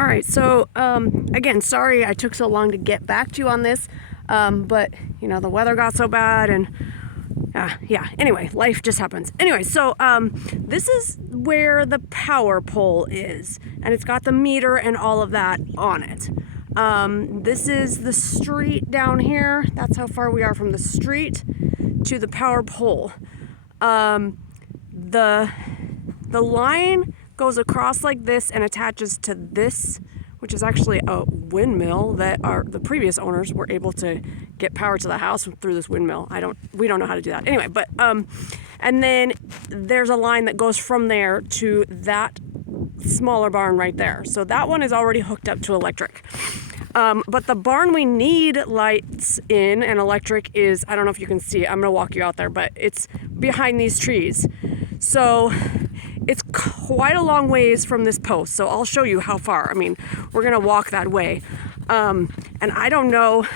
All right, so again, sorry I took so long to get back to you on this, but you know, the weather got so bad and yeah, anyway, life just happens. Anyway, so this is where the power pole is, and it's got the meter and all of that on it. This is the street down here. That's how far we are from the street to the power pole. The line goes across like this and attaches to this, which is actually a windmill that the previous owners were able to get power to the house through this windmill. We don't know how to do that. Anyway, but and then there's a line that goes from there to that smaller barn right there. So that one is already hooked up to electric. But the barn we need lights in and electric is, I don't know if you can see it, I'm gonna walk you out there, but it's behind these trees. So it's quite a long ways from this post, so I'll show you how far. I mean, we're gonna walk that way. And I don't know,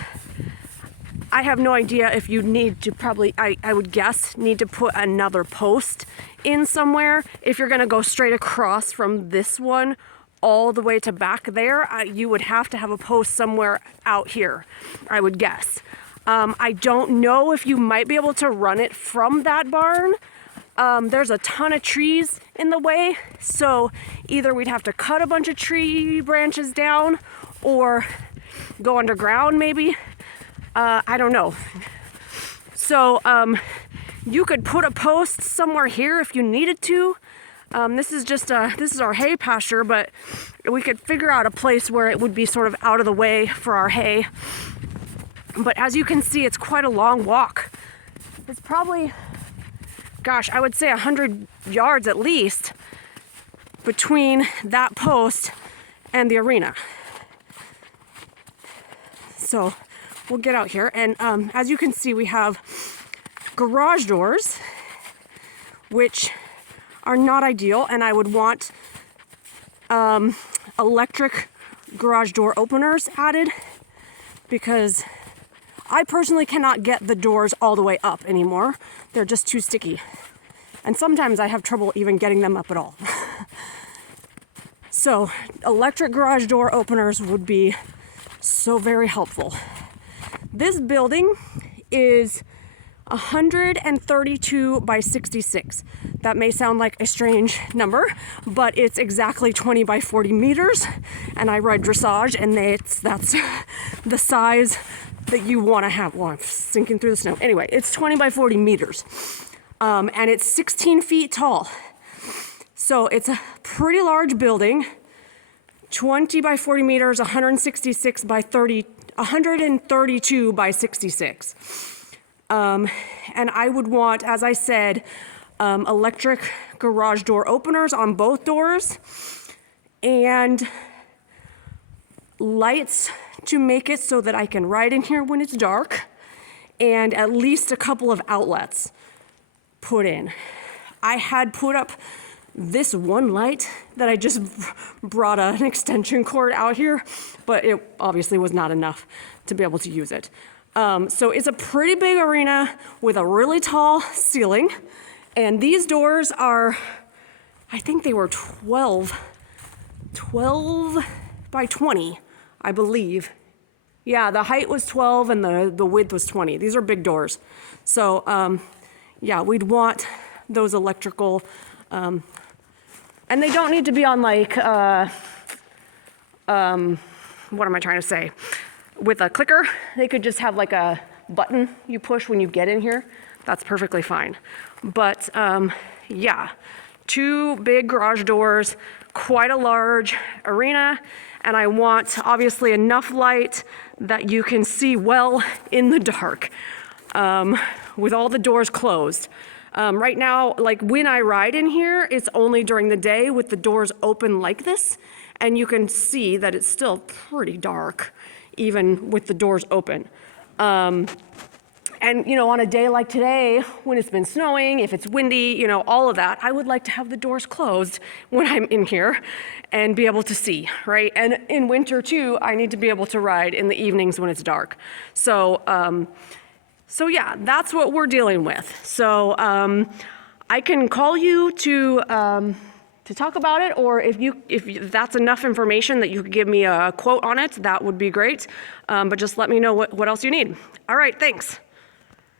I have no idea if you need to probably, I would guess, need to put another post in somewhere. If you're gonna go straight across from this one all the way to back there, you would have to have a post somewhere out here, I would guess. I don't know if you might be able to run it from that barn. There's a ton of trees in the way, so either we'd have to cut a bunch of tree branches down or go underground maybe. I don't know. So you could put a post somewhere here if you needed to. This is our hay pasture, but we could figure out a place where it would be sort of out of the way for our hay. But as you can see, it's quite a long walk. It's probably, gosh, I would say 100 yards at least between that post and the arena. So we'll get out here, and as you can see, we have garage doors, which are not ideal, and I would want electric garage door openers added, because I personally cannot get the doors all the way up anymore. They're just too sticky. And sometimes I have trouble even getting them up at all. So electric garage door openers would be so very helpful. This building is 132 by 66. That may sound like a strange number, but it's exactly 20 by 40 meters. And I ride dressage, and that's the size that you want to have. Well, I'm sinking through the snow. Anyway, it's 20 by 40 meters. And it's 16 feet tall. So it's a pretty large building. 20 by 40 meters, 166 by 30, 132 by 66. And I would want, as I said, electric garage door openers on both doors and lights to make it so that I can ride in here when it's dark, and at least a couple of outlets put in. I had put up this one light that I just brought an extension cord out here, but it obviously was not enough to be able to use it. So it's a pretty big arena with a really tall ceiling, and these doors are, I think they were 12 by 20, I believe. Yeah, the height was 12 and the width was 20. These are big doors. So yeah, we'd want those electrical, and they don't need to be on like, what am I trying to say? With a clicker. They could just have like a button you push when you get in here. That's perfectly fine. But yeah, 2 big garage doors, quite a large arena, and I want obviously enough light that you can see well in the dark with all the doors closed. Right now, like when I ride in here, it's only during the day with the doors open like this, and you can see that it's still pretty dark even with the doors open. And you know, on a day like today, when it's been snowing, if it's windy, you know, all of that, I would like to have the doors closed when I'm in here and be able to see, right? And in winter too, I need to be able to ride in the evenings when it's dark. So yeah, that's what we're dealing with. So I can call you to talk about it, or if that's enough information that you could give me a quote on it, that would be great. But just let me know what else you need. All right, thanks.